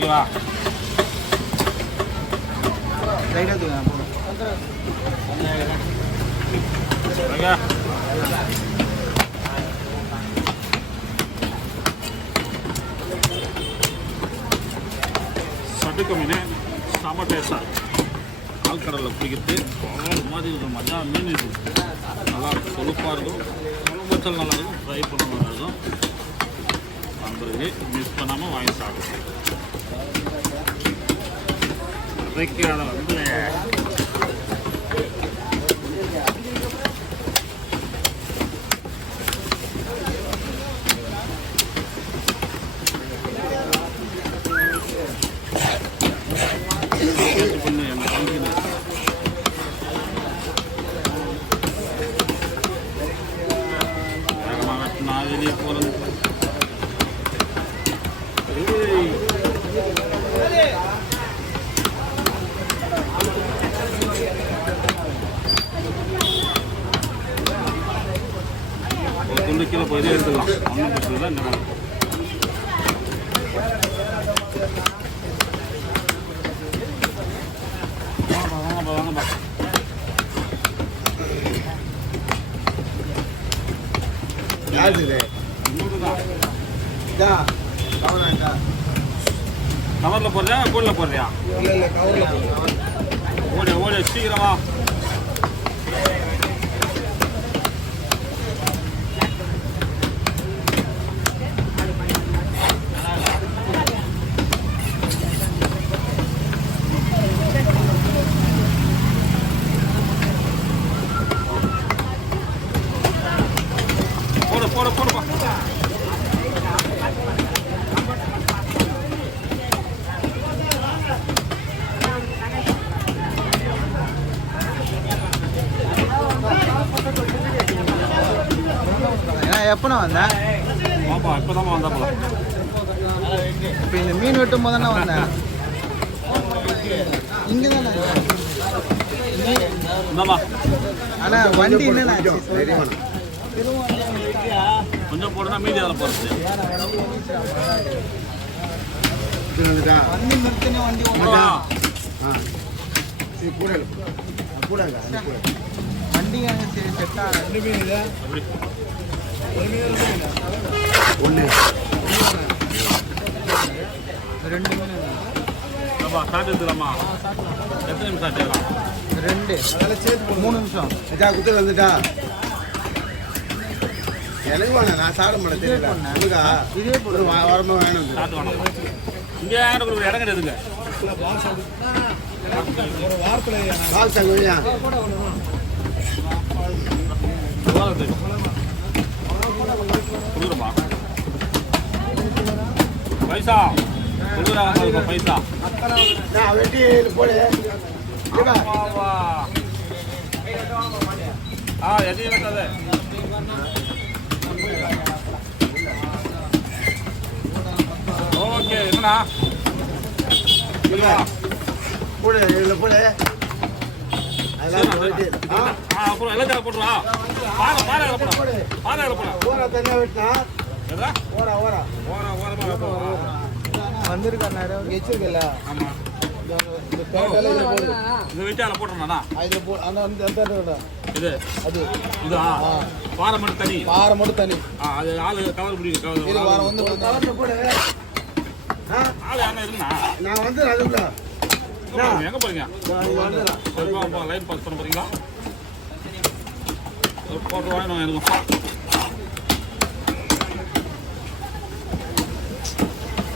ஓகேவா? சட்டுக்கு மீன் செம டேஸ்டாக ஆழ்கடலில் பிடிக்கிறது ஒரு மாதிரி இருக்கும். மஜா மீன் இது நல்லாயிருக்கும், கொழுப்பாக இருக்கும், குழம்பு வச்சல் நல்லாயிருக்கும், ஃப்ரை பண்ண நல்லா இருக்கும். நண்பர்களே மிஸ் பண்ணாமல் வாங்கி சாப்பிடுவோம். வைக்காத வந்து வெளியே போகிறது ஒரு துண்டு கிலோ போய் எடுத்துக்கலாம். ஒன்றும் பிரச்சனை இல்லை. இந்த மாதிரி வாங்கப்பா வாங்கப்பா. கவரில் போடுறியா கூலில் போடுறியா? ஓடி ஓடி சீக்கிரமா. போடு போடு போடுப்பா. எப்பண்ணா வந்தேன்? ஆமாப்பா இப்போதான் வந்தாப்பா. இப்போ இந்த மீன் வெட்டும் போது தானே வந்தேன். இங்கே தானே இந்தாம்மா. ஆனால் வண்டி என்னண்ணா கொஞ்சம் போடுனா மீதி அதில் போடுறது. வண்டி நிறுத்தினே வண்டி வண்டி சரி செட்டா ஒன்று ரெண்டு மீன் ஸ்டார்ட் எடுத்துக்கலாமா? எத்தனை நிமிஷம் ஆச்சுக்கலாம்? 3 நிமிஷம். குத்தில் வந்துட்டா எனக்கு வேணா, நான் சாப்பிட மாட்டேன். இதே போல வரமா வேணும். ஸ்டார்ட் வேணும். இங்கே யாரும் ஒரு இடம் கிடையாதுங்க. பால் சங்கோயா கொடுக்குறப்பா பைசா கொடுக்குறாங்க. பைசா வெட்டி போடு. எதையும் வெட்டாது. ஓகே என்னண்ணா போடு, இதில் போடு. அப்புறம் எல்லாத்தையும் போட்டுருவா. பாறை பாறை போட பாறை போட ஓரா தனியாக வெட்டினா ஓரா ஓரா ஓரமா வந்திருக்காரு வச்சிருக்கல. ஆமாம் இந்த வெட்டியால போட்டுருண்ணா. இது அது இதா பாறை மட்டும் தனி. பாறை மட்டும் தனி. அது ஆளு கவர் பிடிக்கும். வாரம் வந்து போடு. ஆள் யாரும் இருக்குண்ணா. நான் வந்து அதுக்குள்ள எங்க போறீங்க? லைன் பாஸ் பண்ண போறீங்களா? போட்டு வாங்கணும் எனக்கு.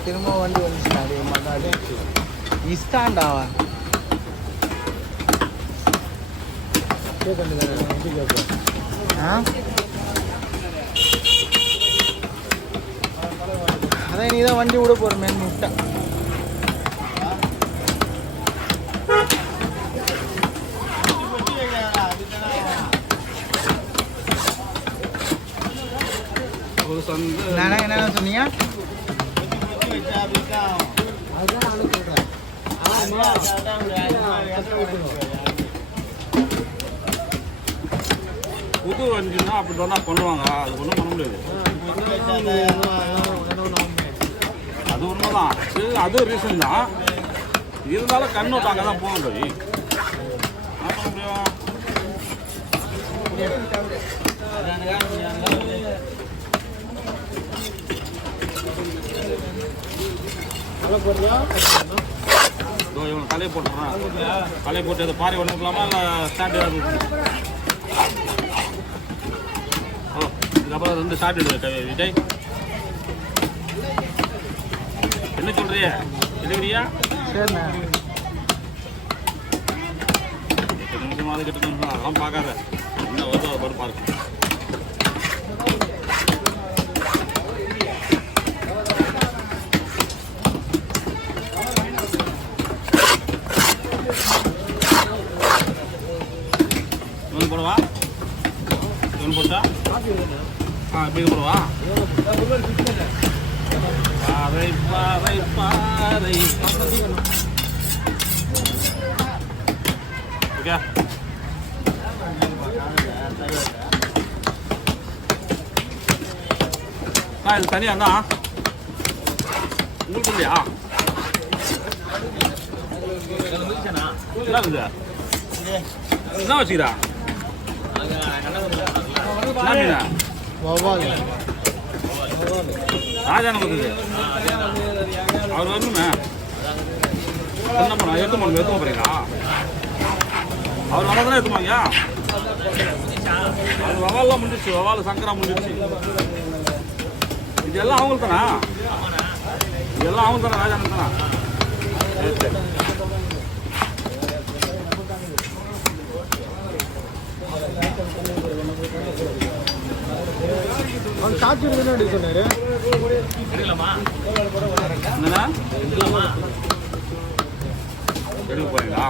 திரும்ப வண்டி வந்துச்சு. இஸ்தாண்டா அதான் நீ தான் வண்டி விட போற மேன் முட்டை. நானா என்ன சொன்னீங்க? புது வண்டினா அப்படி சொன்னா பண்ணுவாங்க. அது ஒன்றும் பண்ண முடியாது. அது அது உண்மைதான். அது ரீசன் தான். இருந்தாலும் கண்ணோட்டம் அங்கே தான் போகணும் ரவி. என்ன பண்ண முடியும்? இவன் தலையை போட்டுறான். தலையை போட்டு அதை பாறை ஒன்றுக்கலாமா இல்லை ஸ்டாண்ட் ஏதாவது? ஓ இதுக்கப்புறம் 2 ஷார்ட் எடு விஜய். என்ன சொல்றிய? எடுக்கிறியா? சரிண்ணா. 8 நிமிஷமாவது 8 நிமிஷம் அதெல்லாம் பார்க்காத. என்ன வருதோ அதை போட்டு பாருங்க. இவன் போடவா? இவன் போட்டா இப்படி போடவா? பாறை பாறை பாறை. ஓகே இது தனியாக இருந்தா உங்களுக்கு இல்லையா? என்ன இருக்குது? என்ன வச்சுக்கிறா? என்ன மீனா? வவ்வால். ராஜான கொடுக்குது. அவர் வரணுமே. என்ன பண்ண எடுத்து போகிறீங்களா? அவர் வரதான் எடுத்துமாங்க. அது வவால்லாம் முடிஞ்சிச்சு. வவால் சங்கரா முடிஞ்சிச்சு. இதெல்லாம் அவங்களுக்கு தானா? இதெல்லாம் அவங்க தானே? ராஜானு தானா? சரி சரி. அவன் சாட்சி எடுக்க சொன்னாரு. என்னண்ணா எடுக்க போறீங்களா?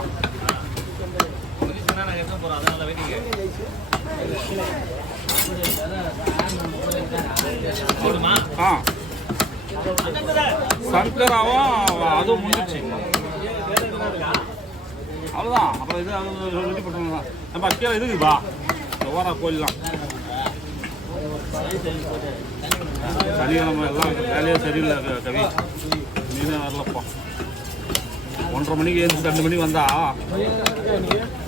ஆ சங்கராவும் அதுவும் முடிஞ்சிச்சு. அவ்வளோதான். அப்புறம் இது அது ரெடி பண்ணுறோம் தான். நம்ம கீழே இருக்குப்பா ஓரா கோயிலாம். சனிக்கிழமை எல்லாம் வேலையே சரியில்லை கவி. மீனே வரலப்பா. 1:30 மணிக்கு எழுந்து 2 மணிக்கு வந்தா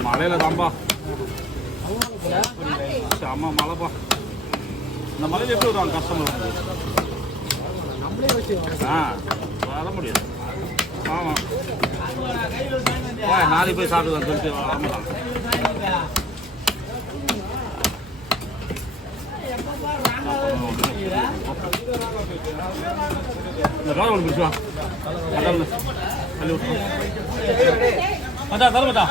மழையில தான்பா. ஆமா மழைப்பா. இந்த மழையில் எப்படி வருவாங்க கஸ்டமர்? வர முடியாது. ஆமாம் நாளைக்கு போய் சாப்பிடுலாம் சொல்லிட்டு ஆமாம். இந்த காலம் ஒன்று பிடிச்சுவா தள்ளி விட்டு தர மாட்டா.